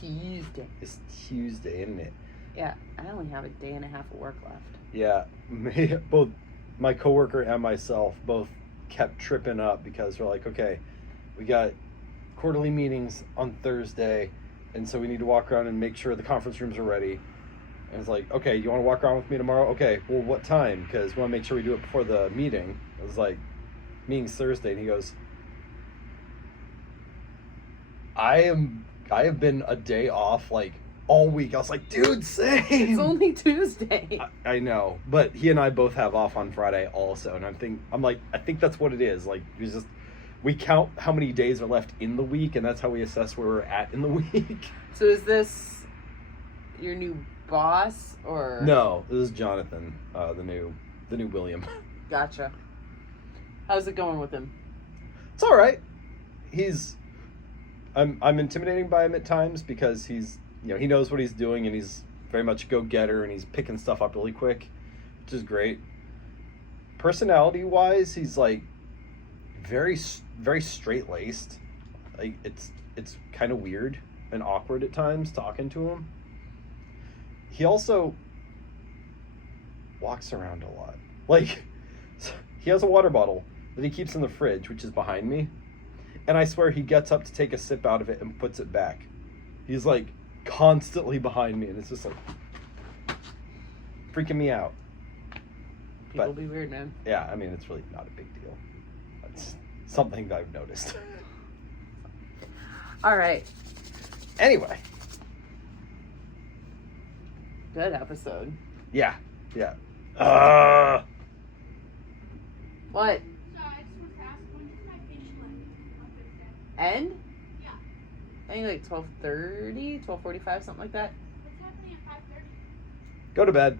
Tuesday. It's Tuesday, isn't it? Yeah, I only have a day and a half of work left. Yeah, both my coworker and myself both kept tripping up because we're like, okay, we got quarterly meetings on Thursday, and so we need to walk around and make sure the conference rooms are ready. And it's like, okay, you want to walk around with me tomorrow? Okay, well, what time? Because we want to make sure we do it before the meeting. I was like, meeting's Thursday, and he goes, I have been a day off like all week. I was like, dude, same. It's only Tuesday. I know, but he and I both have off on Friday also, and I think that's what it is. Like, we count how many days are left in the week, and that's how we assess where we're at in the week. So is this your new boss, or? No, this is Jonathan, the new William. Gotcha. How's it going with him? It's all right. I'm intimidating by him at times because he knows what he's doing, and he's very much a go-getter, and he's picking stuff up really quick, which is great. Personality-wise, he's like very, very straight-laced. Like, it's kind of weird and awkward at times talking to him. He also walks around a lot. Like, he has a water bottle that he keeps in the fridge, which is behind me. And I swear he gets up to take a sip out of it and puts it back. He's like constantly behind me, and it's just like freaking me out. People be weird, man. Yeah, I mean, it's really not a big deal. It's something that I've noticed. All right. Anyway. Good episode. Yeah. What? Sorry, I just want to ask, when does my finish on Thursday? End? Yeah. I think like 12:30, 12:45, something like that. What's happening at 5:30? Go to bed.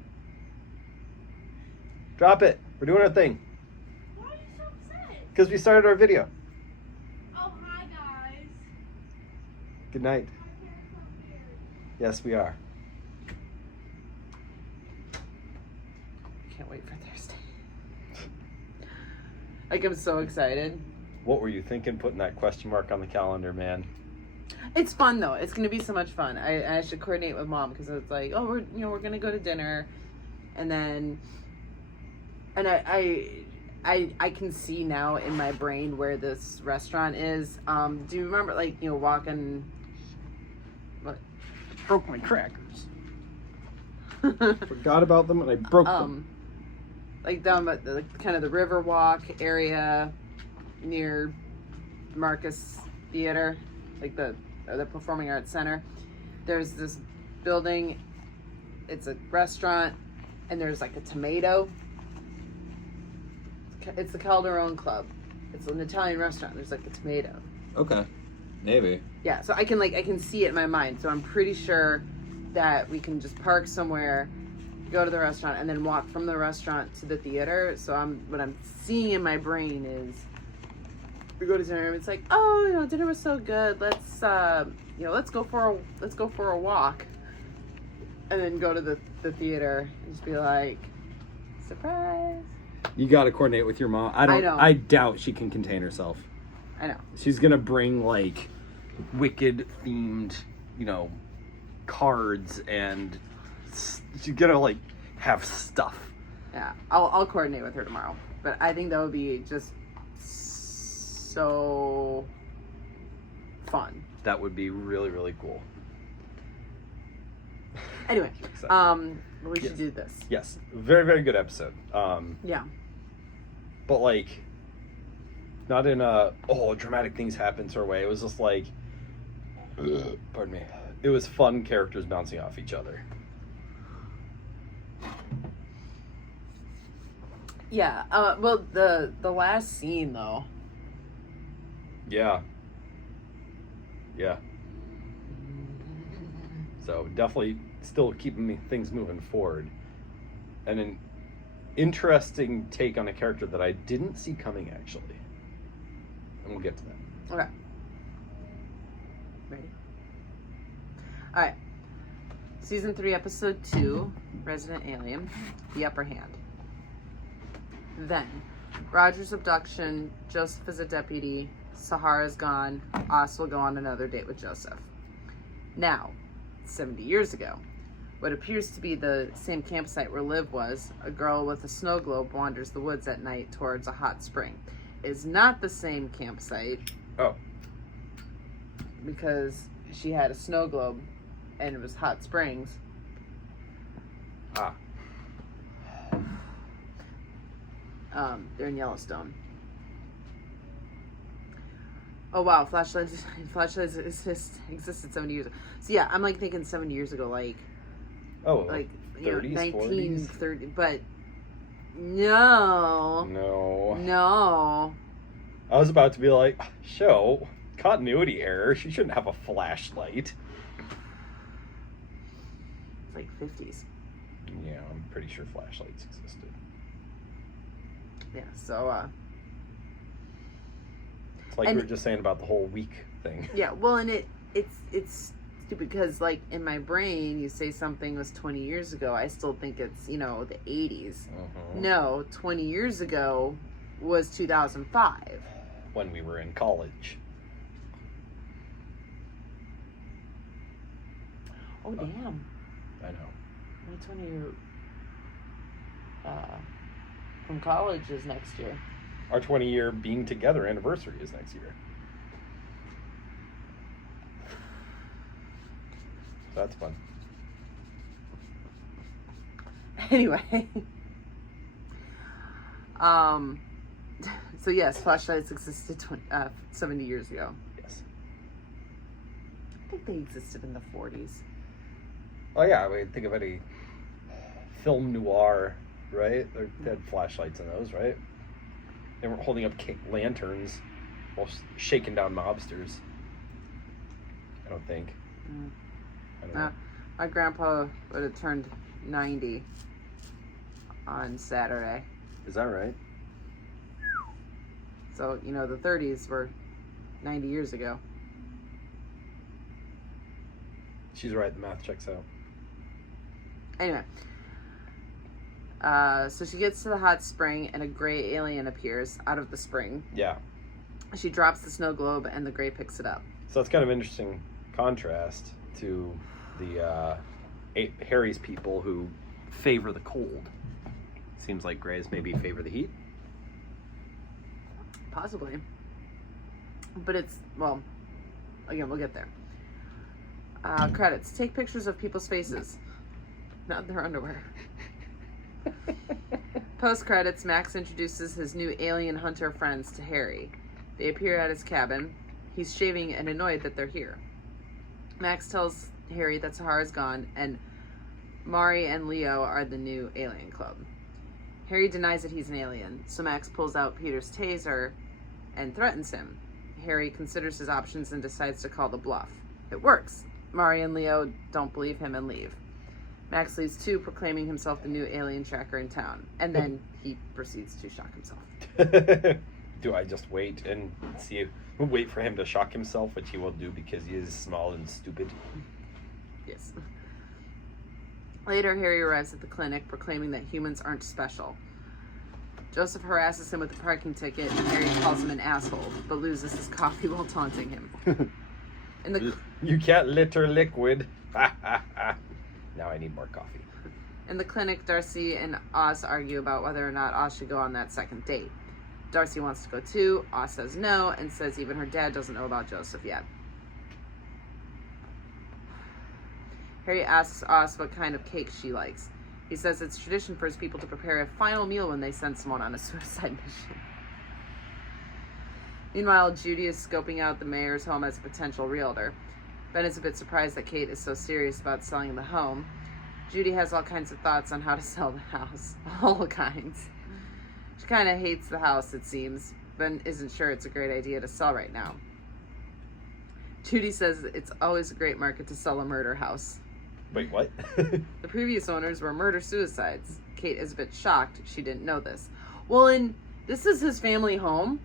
Drop it. We're doing our thing. Why are you so upset? Because we started our video. Oh, hi, guys. Good night. My parents got married. Yes, we are. Can't wait for Thursday. Like, I'm so excited. What were you thinking putting that question mark on the calendar, man? It's fun though. It's gonna be so much fun. I should coordinate with Mom because it's like, oh, we're gonna go to dinner, and then, and I can see now in my brain where this restaurant is. Do you remember, like, walking? What? Broke my crackers. Forgot about them and I broke them. Like down at the kind of the Riverwalk area near Marcus Theater, like the Performing Arts Center. There's this building. It's a restaurant, and there's like a tomato. It's the Calderone Club. It's an Italian restaurant. There's like a tomato. Okay, maybe. Yeah, so I can see it in my mind. So I'm pretty sure that we can just park somewhere, go to the restaurant, and then walk from the restaurant to the theater. So what I'm seeing in my brain is we go to dinner and it's like, oh, dinner was so good. Let's let's go for a walk, and then go to the theater and just be like, surprise. You got to coordinate with your mom. I know. I doubt she can contain herself. I know. She's gonna bring like Wicked themed, cards, and she's gonna like have stuff. Yeah, I'll coordinate with her tomorrow. But I think that would be just so fun. That would be really, really cool. Anyway, we should do this. Yes, very, very good episode. Yeah. But like, not in a dramatic things happen sort of way. It was just like, pardon me. It was fun characters bouncing off each other. Yeah. Well, the last scene though. Yeah. So definitely still keeping things moving forward. And an interesting take on a character that I didn't see coming, actually. And we'll get to that. Okay. Ready? All right. Season 3, Episode 2, Resident Alien, The Upper Hand. Then, Roger's abduction, Joseph is a deputy, Sahara's gone, Oz will go on another date with Joseph. Now, 70 years ago, what appears to be the same campsite where Liv was, a girl with a snow globe wanders the woods at night towards a hot spring. It is not the same campsite. Oh. Because she had a snow globe and it was hot springs. Ah. They're in Yellowstone. Oh wow, flashlights existed 70 years ago. So yeah, I'm like thinking 70 years ago, like Oh, like 30s, 1930, but no. No. I was about to be like, show, continuity error. She shouldn't have a flashlight. It's like 50s. Yeah, I'm pretty sure flashlights existed. Yeah, so It's like we were just saying about the whole week thing. yeah, well, and it's stupid because like in my brain, you say something was 20 years ago, I still think it's, the 80s. No, 20 years ago was 2005. When we were in college. Oh damn. I know. My 20-year from college is next year. Our 20-year being together anniversary is next year. That's fun. Anyway. So yes, flashlights existed 70 years ago. Yes. I think they existed in the 40s. Oh yeah, I mean, think of any film noir, right? They had flashlights in those, right? They weren't holding up lanterns while shaking down mobsters. I don't think. I don't know. My grandpa would have turned 90 on Saturday. Is that right? So, the 30s were 90 years ago. She's right. The math checks out. Anyway. So she gets to the hot spring and a gray alien appears out of the spring. Yeah. She drops the snow globe and the gray picks it up. So that's kind of interesting contrast to the Harry's people who favor the cold. Seems like Greys maybe favor the heat. Possibly. But it's, well, again, we'll get there. Credits. Take pictures of people's faces. Not their underwear. Post credits, Max introduces his new alien hunter friends to Harry. They appear at his cabin. He's shaving and annoyed that they're here. Max tells Harry that Sahara's gone and Mari and Leo are the new alien club. Harry denies that he's an alien, so Max pulls out Peter's taser and threatens him. Harry considers his options and decides to call the bluff. It works. Mari and Leo don't believe him and leave. Max leaves too, proclaiming himself the new alien tracker in town, and then he proceeds to shock himself. Do I just wait and wait for him to shock himself, which he will do because he is small and stupid? Yes. Later, Harry arrives at the clinic, proclaiming that humans aren't special. Joseph harasses him with a parking ticket, and Harry calls him an asshole, but loses his coffee while taunting him. You can't litter liquid. Now I need more coffee. In the clinic, Darcy and Oz argue about whether or not Oz should go on that second date. Darcy wants to go too. Oz says no, and says even her dad doesn't know about Joseph yet. Harry asks Oz what kind of cake she likes. He says it's tradition for his people to prepare a final meal when they send someone on a suicide mission. Meanwhile, Judy is scoping out the mayor's home as a potential realtor. Ben is a bit surprised that Kate is so serious about selling the home. Judy has all kinds of thoughts on how to sell the house. All kinds. She kind of hates the house, it seems. Ben isn't sure it's a great idea to sell right now. Judy says it's always a great market to sell a murder house. Wait, what? The previous owners were murder-suicides. Kate is a bit shocked she didn't know this. Well, and this is his family home.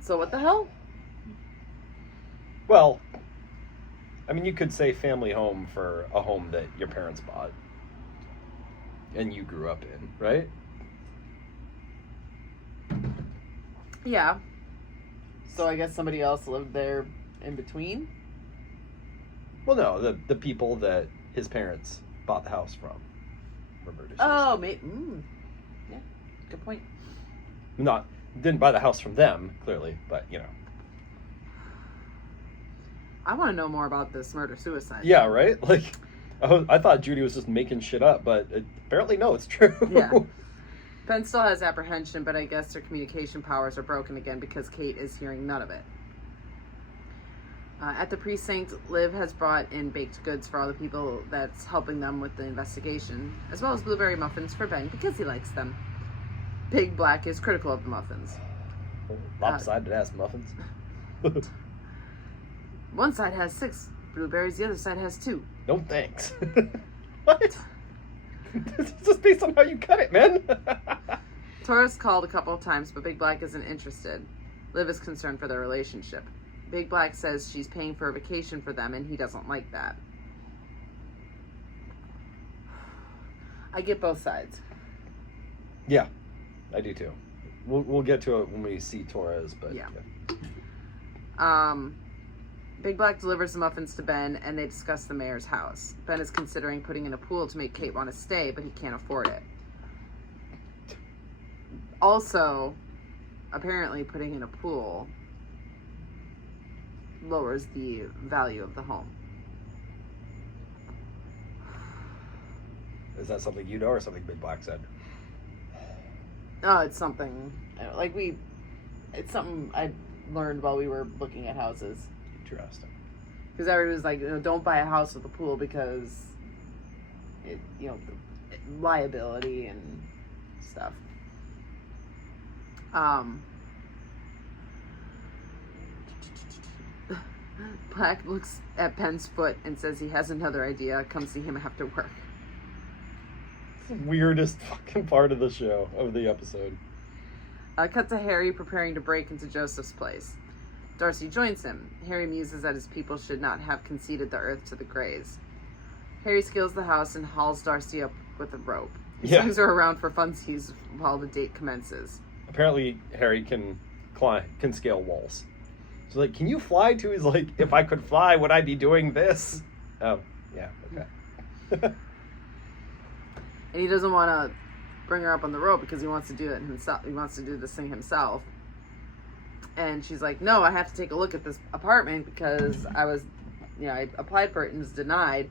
So what the hell? Well, I mean, you could say family home for a home that your parents bought and you grew up in, right? Yeah. So I guess somebody else lived there in between? Well, no, the people that his parents bought the house from were murder suicides. Oh, yeah, good point. Didn't buy the house from them, clearly, but you know. I want to know more about this murder-suicide. Yeah, right? Like, I thought Judy was just making shit up, but apparently no, it's true. Yeah. Ben still has apprehension, but I guess their communication powers are broken again because Kate is hearing none of it. At the precinct, Liv has brought in baked goods for all the people that's helping them with the investigation, as well as blueberry muffins for Ben because he likes them. Big Black is critical of the muffins. Lopsided ass muffins. One side has 6 blueberries, the other side has 2. No thanks. What? This is just based on how you cut it, man. Torres called a couple of times, but Big Black isn't interested. Liv is concerned for their relationship. Big Black says she's paying for a vacation for them, and he doesn't like that. I get both sides. Yeah, I do too. We'll get to it when we see Torres, but yeah. Big Black delivers the muffins to Ben, and they discuss the mayor's house. Ben is considering putting in a pool to make Kate want to stay, but he can't afford it. Also, apparently putting in a pool lowers the value of the home. Is that something you know or something Big Black said? Oh, it's something it's something I learned while we were looking at houses. Interesting. Because everybody was like, don't buy a house with a pool because it, liability and stuff. Black looks at Penn's foot and says he has another idea. Come see him after work. Weirdest fucking part of the show, of the episode. Cut to Harry preparing to break into Joseph's place. Darcy joins him. Harry muses that his people should not have conceded the earth to the Greys. Harry scales the house and hauls Darcy up with a rope. He swings her around for funsies while the date commences. Apparently, Harry can scale walls. So, like, can you fly too? He's like, if I could fly, would I be doing this? Oh, yeah, okay. And he doesn't want to bring her up on the rope because he wants to do it himself. He wants to do this thing himself. And she's like, no, I have to take a look at this apartment because I applied for it and was denied.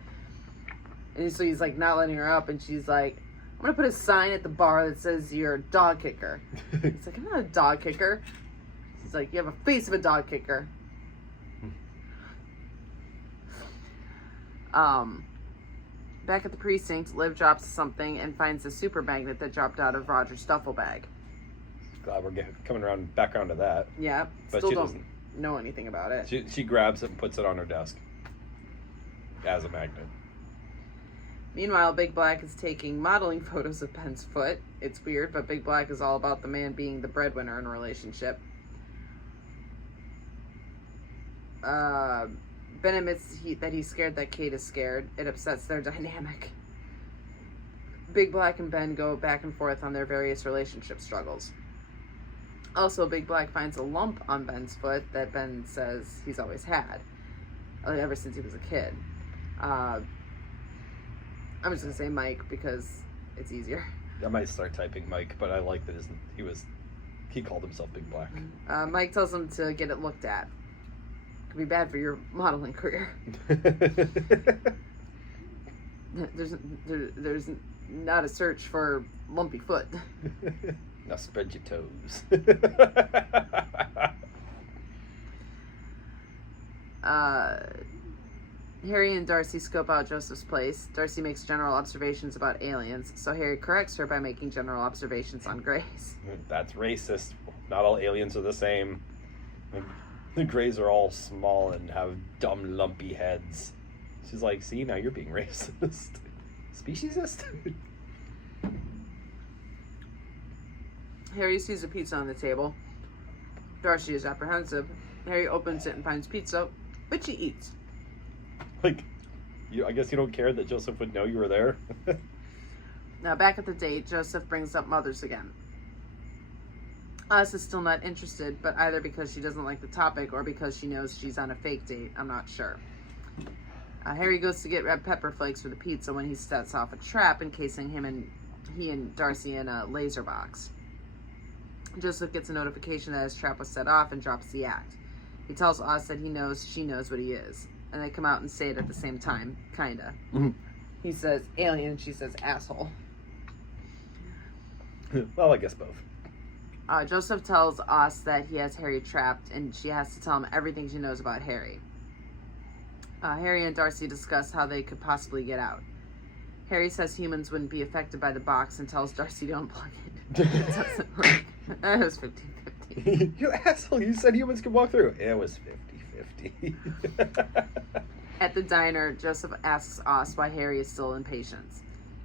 And so he's like not letting her up. And she's like, I'm going to put a sign at the bar that says you're a dog kicker. He's like, I'm not a dog kicker. She's like, you have a face of a dog kicker. Back at the precinct, Liv drops something and finds a super magnet that dropped out of Roger's duffel bag. Glad we're coming back around to that. Yeah, but still she don't doesn't know anything about it. She grabs it and puts it on her desk as a magnet. Meanwhile, Big Black is taking modeling photos of Ben's foot. It's weird, but Big Black is all about the man being the breadwinner in a relationship. Ben admits that he's scared that Kate is scared. It upsets their dynamic. Big Black and Ben go back and forth on their various relationship struggles. Also, Big Black finds a lump on Ben's foot that Ben says he's always had, ever since he was a kid. I'm just going to say Mike because it's easier. I might start typing Mike, but I like that he called himself Big Black. Mike tells him to get it looked at. Could be bad for your modeling career. There's not a search for lumpy foot. Now spread your toes. Harry and Darcy scope out Joseph's place. Darcy makes general observations about aliens, so Harry corrects her by making general observations on Greys. That's racist. Not all aliens are the same. The Greys are all small and have dumb, lumpy heads. She's like, see, now you're being racist. Speciesist? Harry sees a pizza on the table. Darcy is apprehensive. Harry opens it and finds pizza, which he eats. Like, I guess you don't care that Joseph would know you were there? Now, back at the date, Joseph brings up mothers again. Alice is still not interested, but either because she doesn't like the topic or because she knows she's on a fake date, I'm not sure. Harry goes to get red pepper flakes for the pizza when he sets off a trap encasing he and Darcy in a laser box. Joseph gets a notification that his trap was set off and drops the act. He tells Oz that she knows what he is. And they come out and say it at the same time, kinda. Mm-hmm. He says alien, and she says asshole. Well, I guess both. Joseph tells Oz that he has Harry trapped, and she has to tell him everything she knows about Harry. Harry and Darcy discuss how they could possibly get out. Harry says humans wouldn't be affected by the box and tells Darcy to unplug it. It doesn't work. It was 50-50. You asshole, you said humans could walk through. It was 50-50. At the diner, Joseph asks Oz why Harry is still impatient.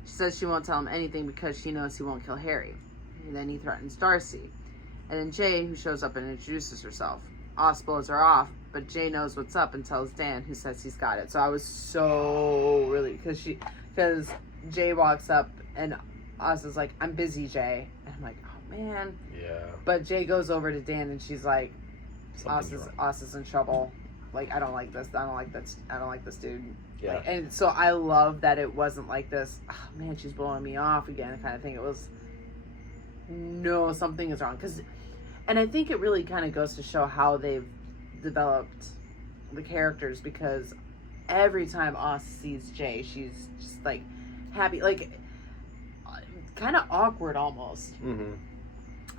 She says she won't tell him anything because she knows he won't kill Harry. And then he threatens Darcy. And then Jay, who shows up and introduces herself. Oz blows her off, but Jay knows what's up and tells Dan, who says he's got it. So I was so really, because Jay walks up and Oz is like, I'm busy, Jay. And I'm like, oh man. Yeah. But Jay goes over to Dan and she's like, Something's wrong. Oz is in trouble. Like, I don't like this. I don't like this dude. Yeah. Like, and so I love that it wasn't like this, oh man, she's blowing me off again kind of thing. It was, no, something is wrong. And I think it really kind of goes to show how they've developed the characters, because every time Oz sees Jay, she's just like happy, like kind of awkward almost. Mm-hmm.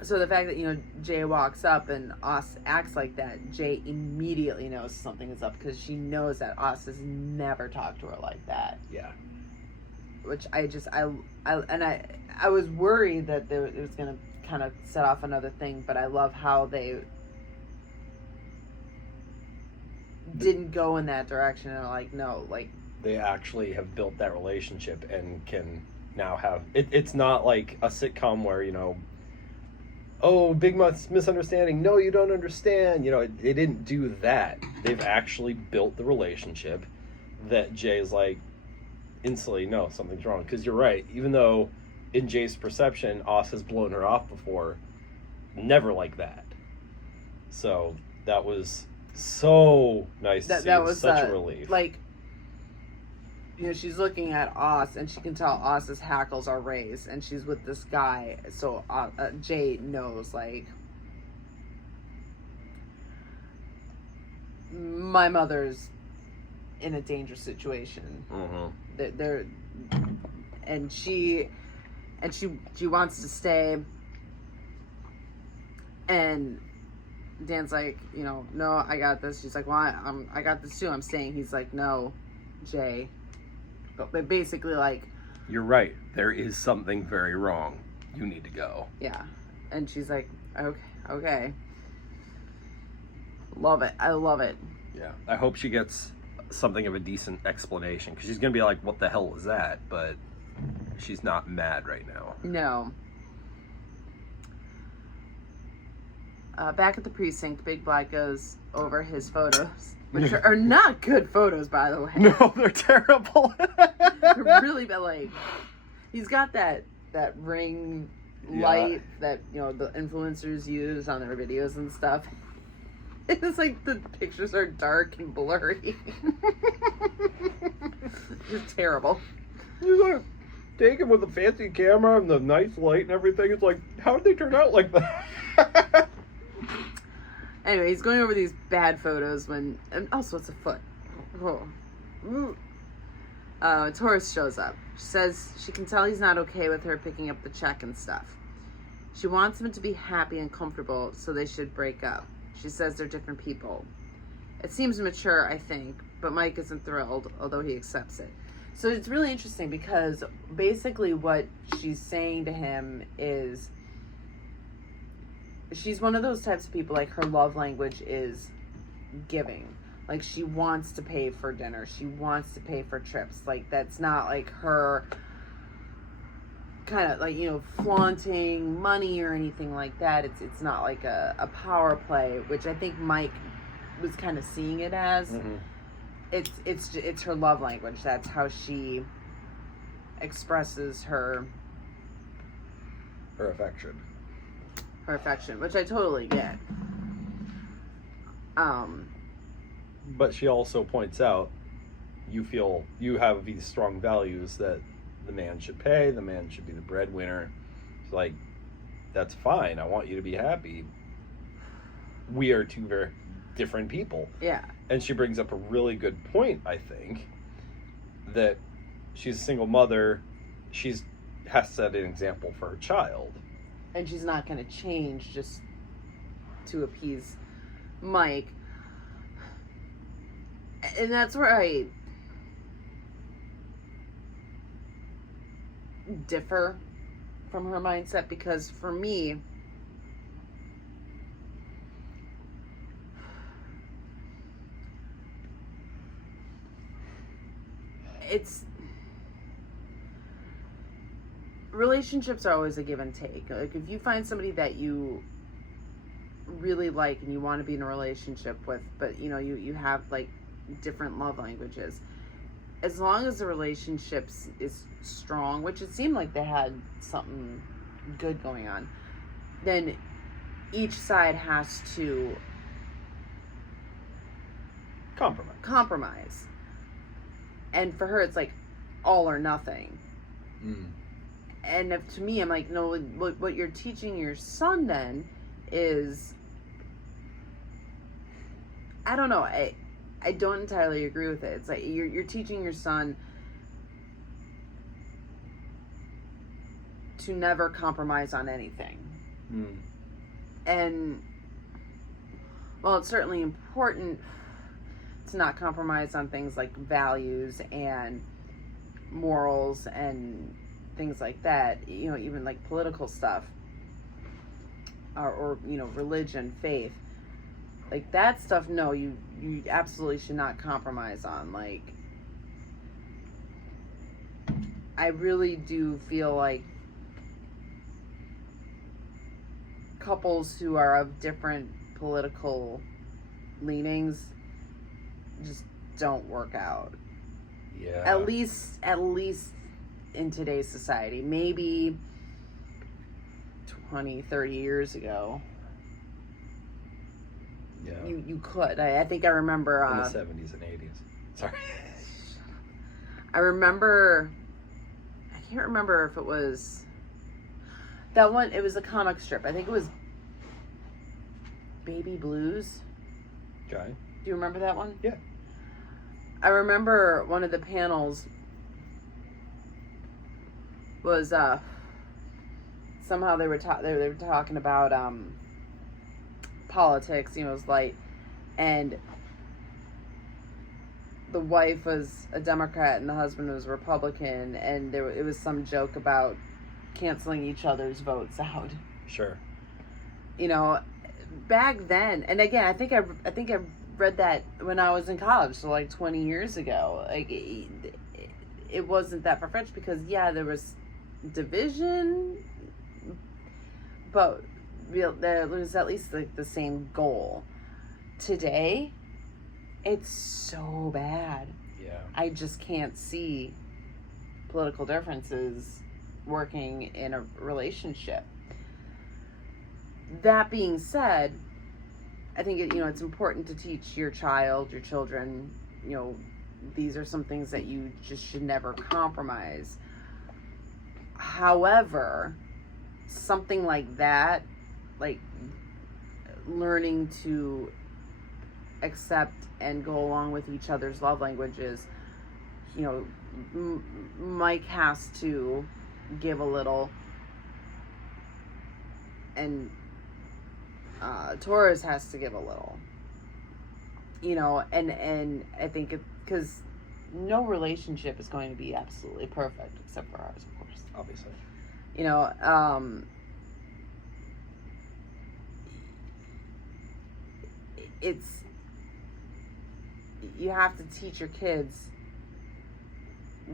So the fact that, Jay walks up and Oz acts like that, Jay immediately knows something is up because she knows that Oz has never talked to her like that. Yeah. Which I was worried that it was going to kind of set off another thing, but I love how they didn't go in that direction and like, no, like... They actually have built that relationship and can now have... It's not like a sitcom where, oh, big misunderstanding. No, you don't understand. It didn't do that. They've actually built the relationship that Jay's like, instantly, no, something's wrong. Because you're right. Even though in Jay's perception, Oz has blown her off before, never like that. So that was so nice to see. That was such a relief. Like, she's looking at Oz, and she can tell Oz's hackles are raised, and she's with this guy. So Jay knows, like, my mother's in a dangerous situation. Mm-hmm. And she wants to stay. And Dan's like, no, I got this. She's like, well, I got this too. I'm staying. He's like, no, Jay. But basically, like... You're right. There is something very wrong. You need to go. Yeah. And she's like, okay. Love it. I love it. Yeah. I hope she gets something of a decent explanation, because she's going to be like, what the hell was that? But she's not mad right now. No. Back at the precinct, Big Black goes over his photos, which are not good photos, by the way. No, they're terrible. They're really bad. Like, he's got that ring light that the influencers use on their videos and stuff. It's like the pictures are dark and blurry. It's terrible. He's like taken with a fancy camera and the nice light and everything. It's like, how did they turn out like that? Anyway, he's going over these bad photos and also it's a foot. Taurus shows up. She says she can tell he's not okay with her picking up the check and stuff. She wants him to be happy and comfortable, so they should break up. She says they're different people. It seems mature, I think, but Mike isn't thrilled, although he accepts it. So it's really interesting because basically what she's saying to him is she's one of those types of people, like her love language is giving. Like she wants to pay for dinner. She wants to pay for trips. Like that's not like her kind of like, flaunting money or anything like that. It's not like a power play, which I think Mike was kind of seeing it as. Mm-hmm. It's her love language. That's how she expresses her affection. Her affection, which I totally get. But she also points out you feel you have these strong values that the man should pay, the man should be the breadwinner. It's like, that's fine. I want you to be happy. We are two very different people. Yeah. And she brings up a really good point, I think, that she's a single mother. She's has to set an example for her child. And she's not going to change just to appease Mike. And that's where I differ from her mindset, because for me, it's relationships are always a give and take. Like, if you find somebody that you really like and you want to be in a relationship with, but you know, you have like different love languages, as long as the relationship is strong, which it seemed like they had something good going on, then each side has to compromise. And for her, it's like all or nothing. And to me, I'm like, no, what you're teaching your son then is, I don't know, I don't entirely agree with it. It's like you're teaching your son to never compromise on anything. And well, it's certainly important to not compromise on things like values and morals and things like that, you know, even like political stuff, or you know, religion, faith, like that stuff. No, you absolutely should not compromise on. Like, I really do feel like couples who are of different political leanings just don't work out. Yeah. At least in today's society. Maybe 20, 30 years ago. Yeah. You could. I think I remember in the 70s and 80s. Sorry. I remember, I can't remember if it was that one. It was a comic strip. I think it was Baby Blues. Okay. Do you remember that one? Yeah. I remember one of the panels was somehow they were talking about politics. You know, it was like, and the wife was a Democrat and the husband was Republican, and it was some joke about canceling each other's votes out. Sure. You know, back then, and again, I think I read that when I was in college, so like 20 years ago. Like, it wasn't that far-fetched, because yeah, there was division, but there was at least like the same goal. Today, it's so bad. Yeah. I just can't see political differences working in a relationship. That being said, I think it's important to teach your children, you know, these are some things that you just should never compromise. However, something like that, like learning to accept and go along with each other's love languages, you know, Mike has to give a little, and Torres has to give a little, you know, and I think because no relationship is going to be absolutely perfect, except for ours, of course. Obviously. You know, you have to teach your kids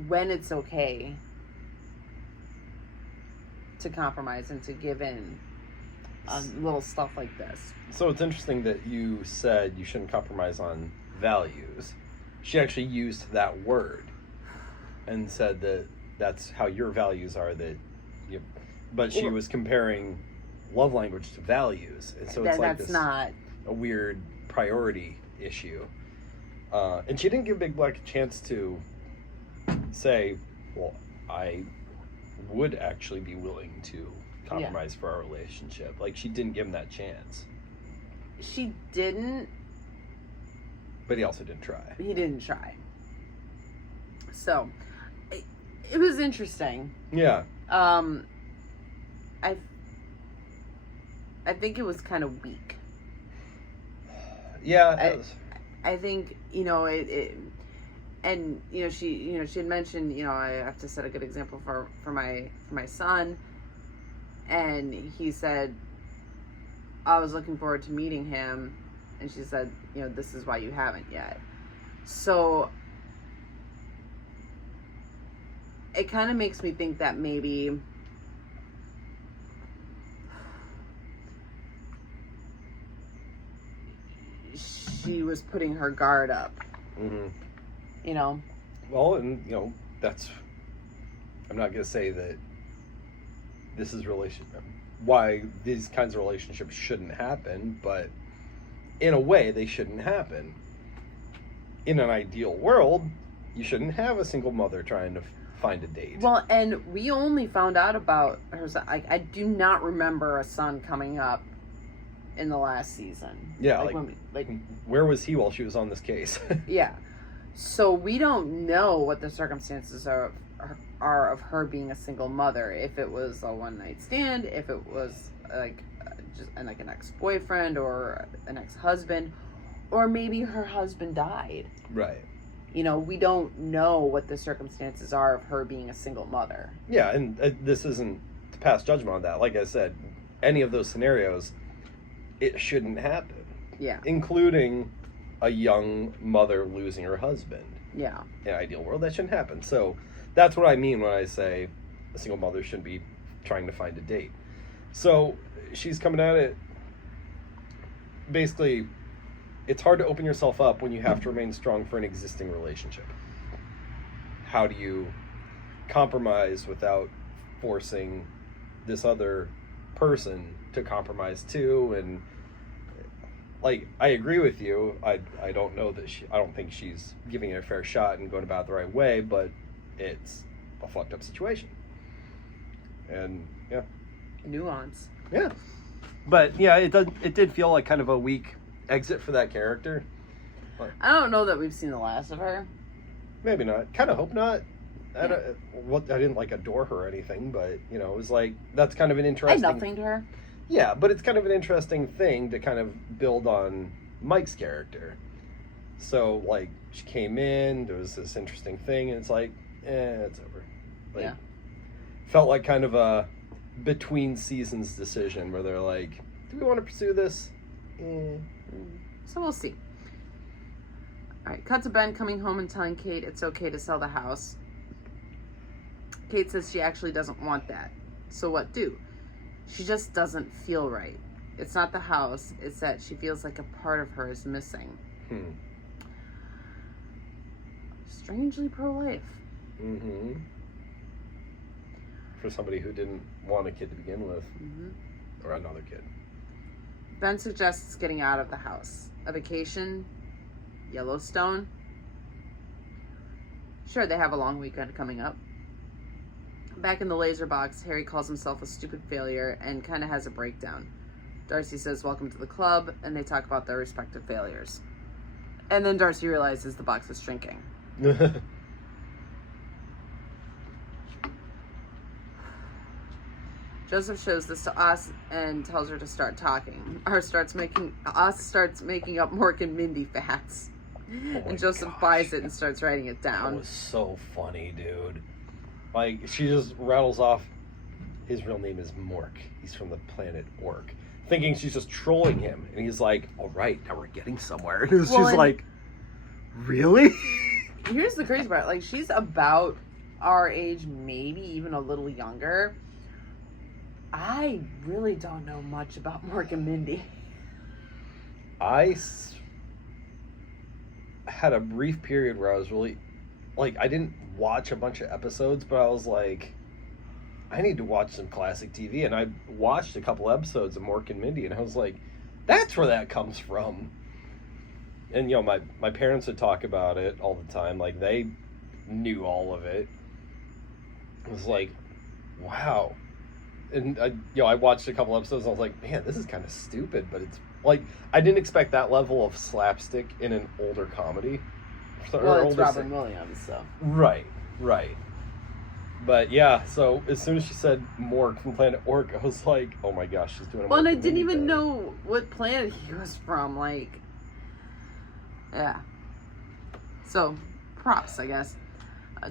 when it's okay to compromise and to give in on little stuff like this. So it's interesting that you said you shouldn't compromise on values. She actually used that word and said that that's how your values are, but she was comparing love language to values. And so it's like that's not a weird priority issue. And she didn't give Big Black a chance to say, well, I would actually be willing to compromise for our relationship. Like, she didn't give him that chance. She didn't. But he also didn't try. He didn't try. So, it was interesting. Yeah. I think it was kind of weak. Yeah. I think, and she had mentioned, I have to set a good example for my son, and he said, I was looking forward to meeting him, and she said, this is why you haven't yet. So it kind of makes me think that maybe she was putting her guard up. Mm-hmm. Well, and that's, I'm not gonna say that this is why these kinds of relationships shouldn't happen, but in a way they shouldn't happen. In an ideal world, you shouldn't have a single mother trying to find a date. Well, and we only found out about her son. I do not remember a son coming up in the last season. Yeah, like where was he while she was on this case? Yeah. So we don't know what the circumstances are of her being a single mother. If it was a one-night stand, if it was just an ex-boyfriend or an ex-husband, or maybe her husband died. Right. We don't know what the circumstances are of her being a single mother. Yeah, and this isn't to pass judgment on that. Like I said, any of those scenarios, it shouldn't happen. Yeah. Including a young mother losing her husband. Yeah. In an ideal world, that shouldn't happen. So that's what I mean when I say a single mother shouldn't be trying to find a date. So she's coming at it. Basically, it's hard to open yourself up when you have to remain strong for an existing relationship. How do you compromise without forcing this other person to compromise too? And I agree with you. I don't know that I don't think she's giving it a fair shot and going about it the right way, but it's a fucked up situation. And yeah. Nuance. Yeah. But yeah, it did feel like kind of a weak exit for that character. But I don't know that we've seen the last of her. maybe not. Kind of hope not. I didn't adore her or anything, but it was that's kind of an I interesting. had nothing to her. Yeah, but it's kind of an interesting thing to kind of build on Mike's character. So she came in, there was this interesting thing, and it's it's over. Yeah. Felt like kind of a between seasons decision where they're like, do we want to pursue this? So we'll see. All right, cut to Ben coming home and telling Kate it's okay to sell the house. Kate says she actually doesn't want that. So what do? She just doesn't feel right. It's not the house, it's that she feels like a part of her is missing. Strangely pro-life. Mm-hmm. For somebody who didn't want a kid to begin with. Mm-hmm. Or another kid. Ben suggests getting out of the house. A vacation? Yellowstone? Sure, they have a long weekend coming up. Back in the laser box, Harry calls himself a stupid failure and kind of has a breakdown. Darcy says, welcome to the club, and they talk about their respective failures. And then Darcy realizes the box is shrinking. Joseph shows this to us and tells her to start talking. Starts making up Mork and Mindy facts. And Joseph buys it and starts writing it down. That was so funny, dude. She just rattles off, his real name is Mork. He's from the planet Ork. Thinking she's just trolling him. And he's like, all right, now we're getting somewhere. And she's like, really? Here's the crazy part. She's about our age, maybe even a little younger. I really don't know much about Mork and Mindy. I had a brief period where I was really... I didn't watch a bunch of episodes, but I was like, I need to watch some classic TV. And I watched a couple episodes of Mork and Mindy, and I was like, that's where that comes from. and my parents would talk about it all the time. Like, they knew all of it. It was like, wow. And I watched a couple episodes and I was like, man, this is kind of stupid, but it's like, I didn't expect that level of slapstick in an older comedy. Well, it's Robin Williams, so. Right. But yeah, so as soon as she said Mork from Planet Orc, I was like, oh my gosh, she's doing a Well, and I Mork didn't even thing. know what planet he was from, like, yeah. So, props, I guess.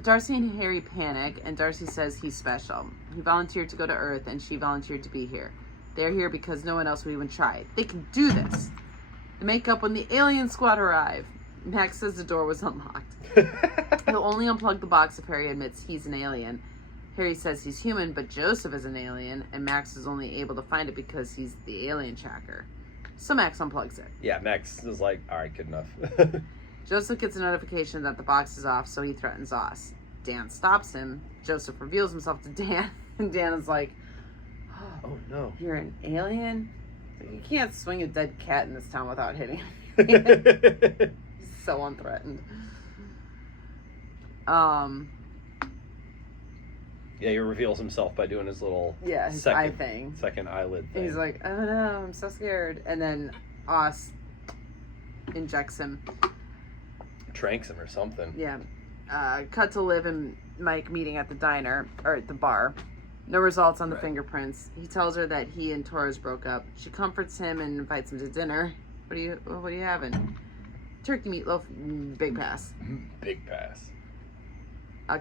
Darcy and Harry panic, and Darcy says he's special. He volunteered to go to Earth, and she volunteered to be here. They're here because no one else would even try. They can do this. They make up when the alien squad arrive. Max says the door was unlocked. He'll only unplug the box if Harry admits he's an alien. Harry says he's human, but Joseph is an alien, and Max is only able to find it because he's the alien tracker. So Max unplugs it. Yeah, Max is like, all right, good enough. Joseph gets a notification that the box is off, so he threatens Oz. Dan stops him. Joseph reveals himself to Dan, and Dan is like, Oh no. you're an alien? You can't swing a dead cat in this town without hitting him. So unthreatened. Yeah, he reveals himself by doing his little His eye thing. second eyelid thing. He's like, oh no, I'm so scared. And then Oz injects him. Tranks him or something. Yeah. Cut to Liv and Mike meeting at the diner, or at the bar. No results on the fingerprints. He tells her that he and Torres broke up. She comforts him and invites him to dinner. What are you having? Turkey meatloaf, big pass. Big pass.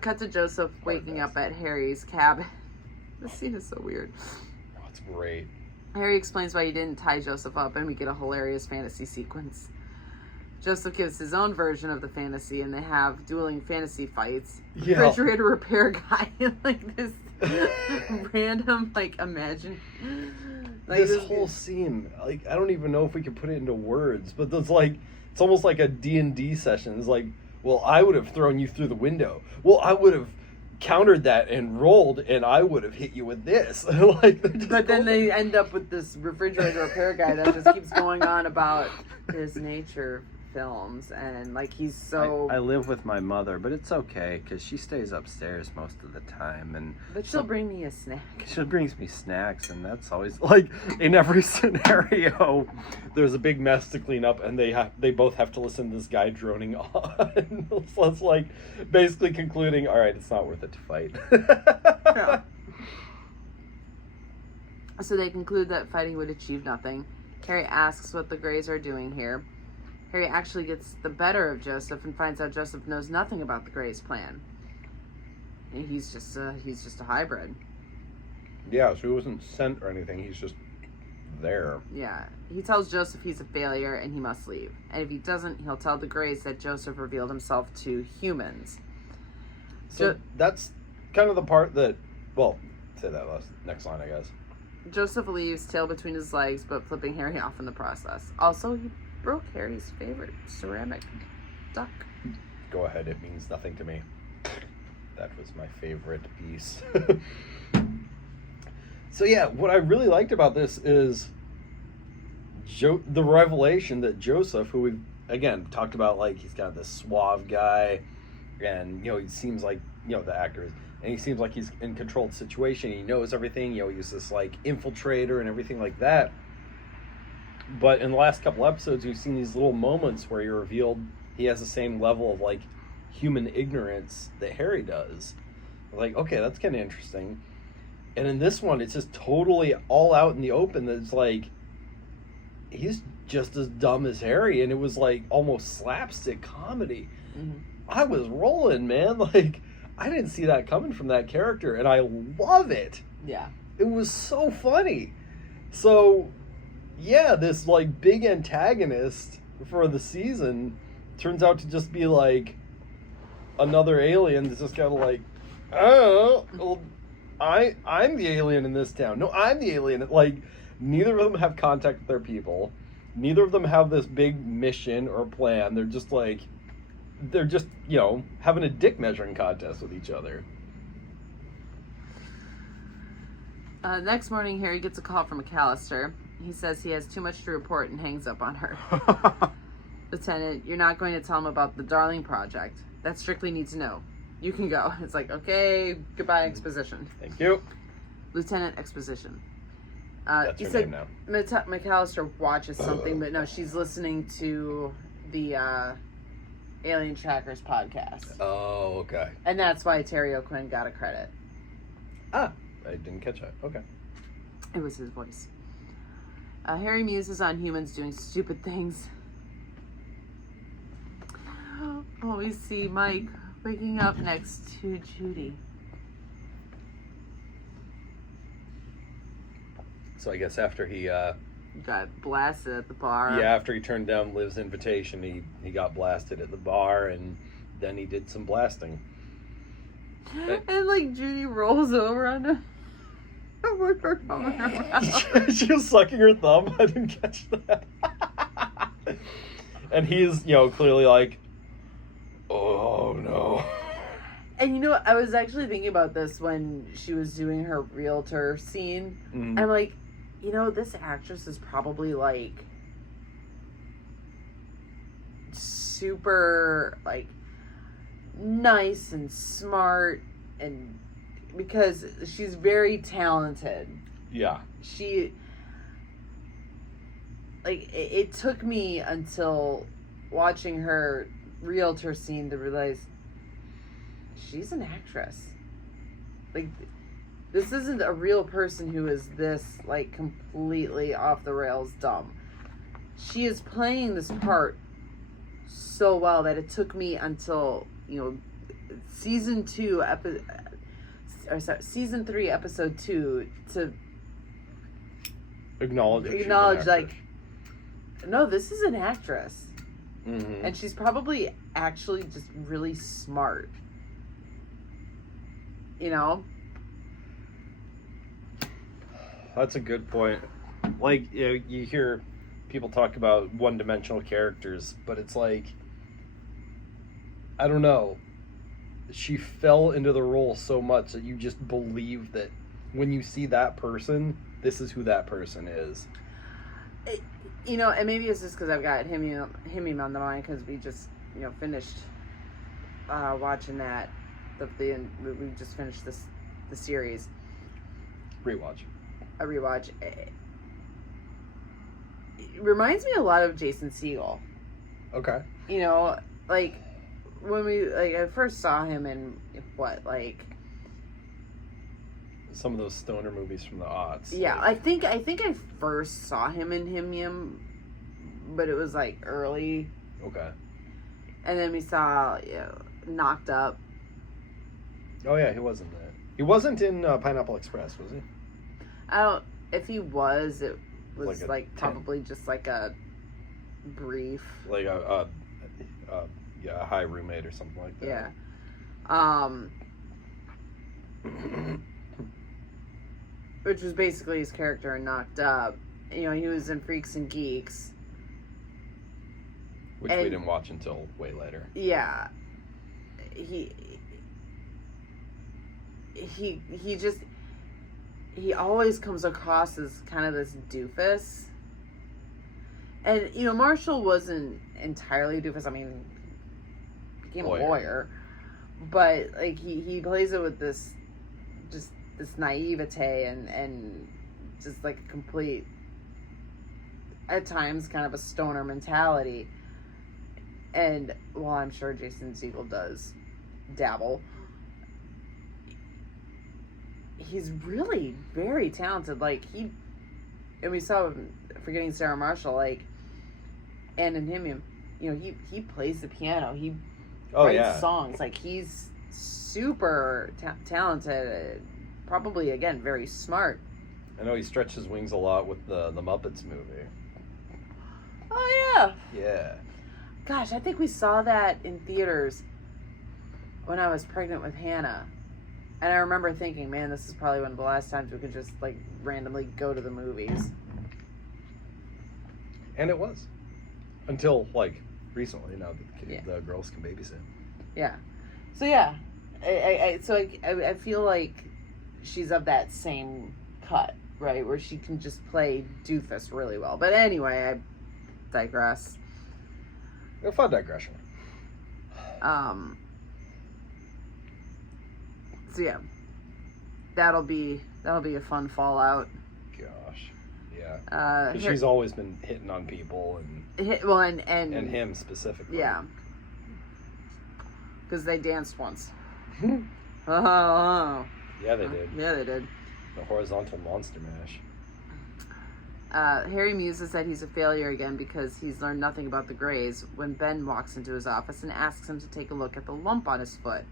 Cut to Joseph waking up at Harry's cabin. This scene is so weird. Oh, it's great. Harry explains why he didn't tie Joseph up, and we get a hilarious fantasy sequence. Joseph gives his own version of the fantasy, and they have dueling fantasy fights. Yeah. Refrigerator repair guy, like this random, like, imagine. Like this whole scene, like, I don't even know if we could put it into words, but there's like, it's almost like a D&D session. It's like, well, I would have thrown you through the window. Well, I would have countered that and rolled, and I would have hit you with this. But then they end up with this refrigerator repair guy that just keeps going on about his nature films, and like he's so. I live with my mother, but it's okay because she stays upstairs most of the time, and but she'll bring me a snack. She brings me snacks, and that's always like in every scenario. There's a big mess to clean up, and they both have to listen to this guy droning on. So it's like basically concluding, all right, it's not worth it to fight. Yeah. So they conclude that fighting would achieve nothing. Harry asks what the Greys are doing here. Harry actually gets the better of Joseph and finds out Joseph knows nothing about the Greys' plan. And he's just a hybrid. Yeah, so he wasn't sent or anything. He's just there. Yeah. He tells Joseph he's a failure and he must leave. And if he doesn't, he'll tell the Greys that Joseph revealed himself to humans. So that's kind of the part that, well, say that next line, I guess. Joseph leaves, tail between his legs, but flipping Harry off in the process. Also, he broke Harry's favorite ceramic duck. Go ahead, it means nothing to me. That was my favorite piece. So yeah, what I really liked about this is the revelation that Joseph, who we've, again, talked about, like, he's got this suave guy, and, he seems like, the actor is, and he seems like he's in controlled situation. He knows everything. He's this like infiltrator and everything like that. But in the last couple episodes, we've seen these little moments where he revealed he has the same level of like human ignorance that Harry does. Like, okay, that's kind of interesting. And in this one, it's just totally all out in the open. That it's like he's just as dumb as Harry, and it was like almost slapstick comedy. Mm-hmm. I was rolling, man. Like, I didn't see that coming from that character, and I love it. Yeah. It was so funny. So, yeah, this, like, big antagonist for the season turns out to just be, like, another alien that's just kind of like, oh, well, I'm the alien in this town. No, I'm the alien. Like, neither of them have contact with their people. Neither of them have this big mission or plan. They're just, having a dick measuring contest with each other. Next morning, Harry gets a call from McAllister. He says he has too much to report and hangs up on her. Lieutenant, you're not going to tell him about the Darling Project. That strictly needs to know. You can go. It's like, okay, goodbye, Exposition. Thank you. Lieutenant Exposition. That's you her said name McAllister watches something, but no, she's listening to the Alien Trackers podcast. Oh, okay. And that's why Terry O'Quinn got a credit. Ah, I didn't catch that. Okay. It was his voice. Harry muses on humans doing stupid things. Oh, we see Mike waking up next to Judy. So I guess after he, Got blasted at the bar. after he turned down Liv's invitation, he got blasted at the bar, and then he did some blasting. And like Judy rolls over on him. With her thumb in her mouth. She was sucking her thumb. I didn't catch that. And he's, clearly like, oh no. And I was actually thinking about this when she was doing her realtor scene. Mm. I'm like, this actress is probably like super like nice and smart, and because she's very talented. Yeah. She like it took me until watching her realtor scene to realize she's an actress. Like, this isn't a real person who is this, like, completely off the rails dumb. She is playing this part so well that it took me until, season 3, episode 2 to acknowledge like, no, this is an actress. Mm-hmm. And she's probably actually just really smart. That's a good point. Like, you hear people talk about one-dimensional characters, but it's like, I don't know. She fell into the role so much that you just believe that when you see that person, this is who that person is. And maybe it's just because I've got him on the mind, because we just, finished watching that. We just finished the series. Rewatch. A rewatch. It reminds me a lot of Jason Segel. Okay. Like when I first saw him in Some of those stoner movies from the aughts. Yeah, I think I first saw him in Him, but it was like early. Okay. And then we saw Knocked Up. Oh yeah, he wasn't that. He wasn't in Pineapple Express, was he? If he was, it was like probably just like a brief. Like a high roommate or something like that. Yeah. Which was basically his character in Knocked Up. He was in Freaks and Geeks. Which we didn't watch until way later. Yeah. He always comes across as kind of this doofus. And, Marshall wasn't entirely doofus. I mean, became a lawyer. But, like, he plays it with this naivete and just, like, a complete, at times, kind of a stoner mentality. And, while I'm sure Jason Segel does dabble, he's really very talented. Like, and we saw him, Forgetting Sarah Marshall, like, and in him, he plays the piano. He writes songs. Like, he's super talented. Probably, again, very smart. I know he stretched his wings a lot with the Muppets movie. Oh, yeah. Yeah. Gosh, I think we saw that in theaters when I was pregnant with Hannah. And I remember thinking, man, this is probably one of the last times we could just, like, randomly go to the movies. And it was. Until, like, recently, now that the girls can babysit. Yeah. So, yeah. I feel like she's of that same cut, right? Where she can just play doofus really well. But anyway, I digress. A fun digression. So yeah, that'll be a fun fallout. Gosh, yeah. 'Cause Her- she's always been hitting on people and him specifically. Yeah, because they danced once. Oh, Yeah, they did. yeah, they did. The horizontal monster mash. Harry muses that he's a failure again because he's learned nothing about the Greys when Ben walks into his office and asks him to take a look at the lump on his foot.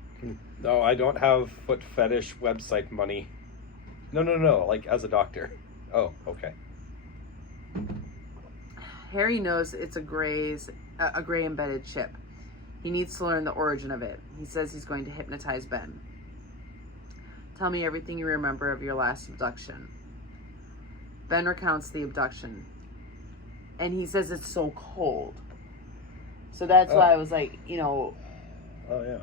No, I don't have foot fetish website money. No. Like, as a doctor. Oh, okay. Harry knows it's a gray embedded chip. He needs to learn the origin of it. He says he's going to hypnotize Ben. Tell me everything you remember of your last abduction. Ben recounts the abduction. And he says it's so cold. So that's why I was like, Oh, yeah.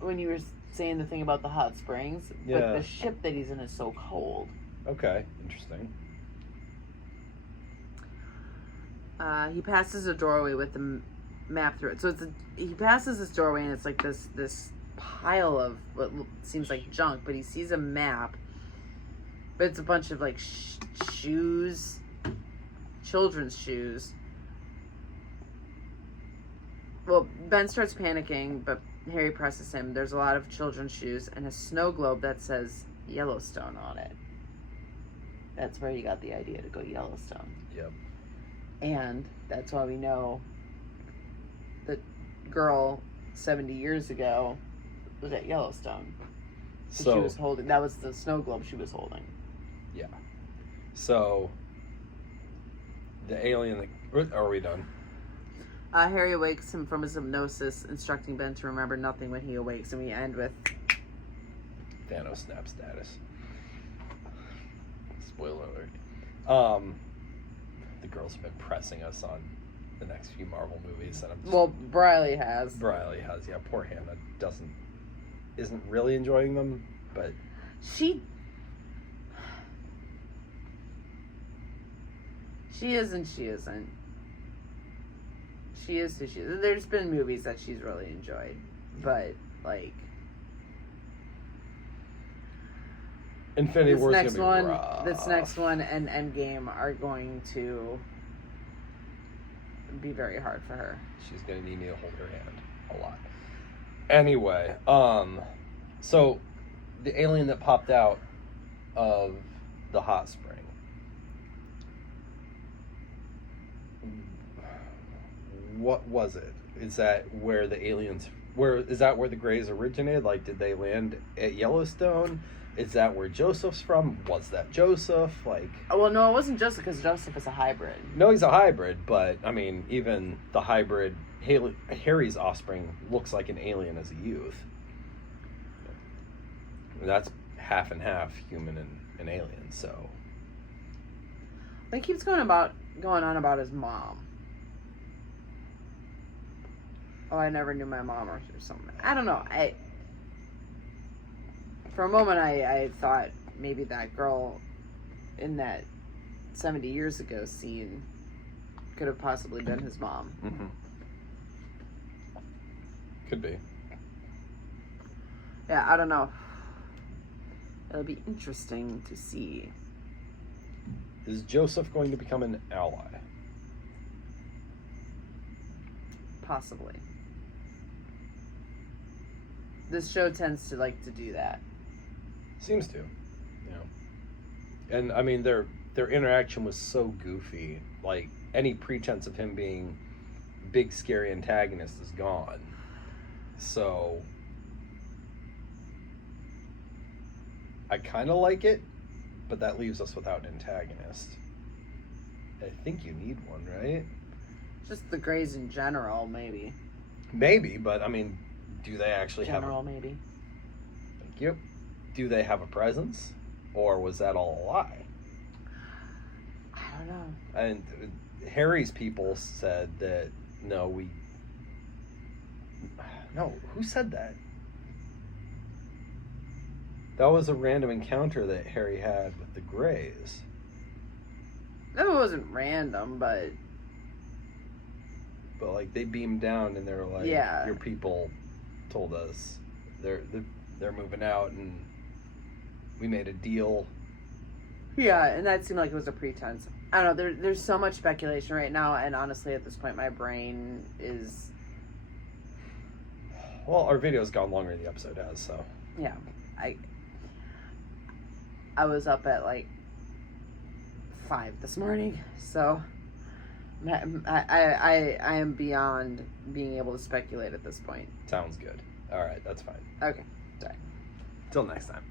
when you were saying the thing about the hot springs, Yeah. but the ship that he's in is so cold. Okay, interesting. He passes a doorway with the map through it. So he passes this doorway and it's like this pile of what seems like junk, but he sees a map, but it's a bunch of like shoes, children's shoes. Well, Ben starts panicking, but Harry presses him. There's a lot of children's shoes and a snow globe that says Yellowstone on it. That's where he got the idea to go Yellowstone. Yep. And that's why we know the girl 70 years ago was at Yellowstone. She So, was holding, that was the snow globe she was holding. yeah. So, the alien, are we done? Harry awakes him from his hypnosis, instructing Ben to remember nothing when he awakes, and we end with Thanos snap status. Spoiler alert. The girls have been pressing us on the next few Marvel movies, and I'm just, well, Briley has. Briley has, yeah. Poor Hannah isn't really enjoying them, but She is and she isn't. She is who she is. There's been movies that she's really enjoyed, but like Infinity War is gonna be rough. this next one and Endgame are going to be very hard for her. She's gonna need me to hold her hand a lot. Anyway, so the alien that popped out of the hot spring. What was it? Is that where the aliens? Is that where the Greys originated? Like, did they land at Yellowstone? Is that where Joseph's from? Was that Joseph? Like, Oh, well, no, it wasn't Joseph because Joseph is a hybrid. no, he's a hybrid, but I mean, even the hybrid Harry's offspring looks like an alien as a youth. That's half and half human and alien. So He keeps going on about his mom. Oh, I never knew my mom or something. I don't know. For a moment, I thought maybe that girl in that 70 years ago scene could have possibly been his mom. mm-hmm. Could be. Yeah, I don't know. It'll be interesting to see. Is Joseph going to become an ally? Possibly. This show tends to like to do that. Seems to, And I mean, their interaction was so goofy. Like, any pretense of him being big scary antagonist is gone. So I kind of like it, but that leaves us without an antagonist. I think you need one, right? Just the Greys in general, maybe. Maybe, but I mean, do they actually General, maybe. Thank you. Do they have a presence, or was that all a lie? I don't know. And Harry's people said that no, who said that? That was a random encounter that Harry had with the Greys. No, it wasn't random, but but like they beamed down and they were like, Yeah. your people told us they're moving out, and we made a deal. Yeah, and that seemed like it was a pretense. I don't know. There's so much speculation right now, and honestly, at this point, my brain is. Well, our video's gone longer than the episode has, so. Yeah, I was up at like 5 this morning, so I am beyond being able to speculate at this point. Sounds good. All right, that's fine. Okay, sorry. Till next time.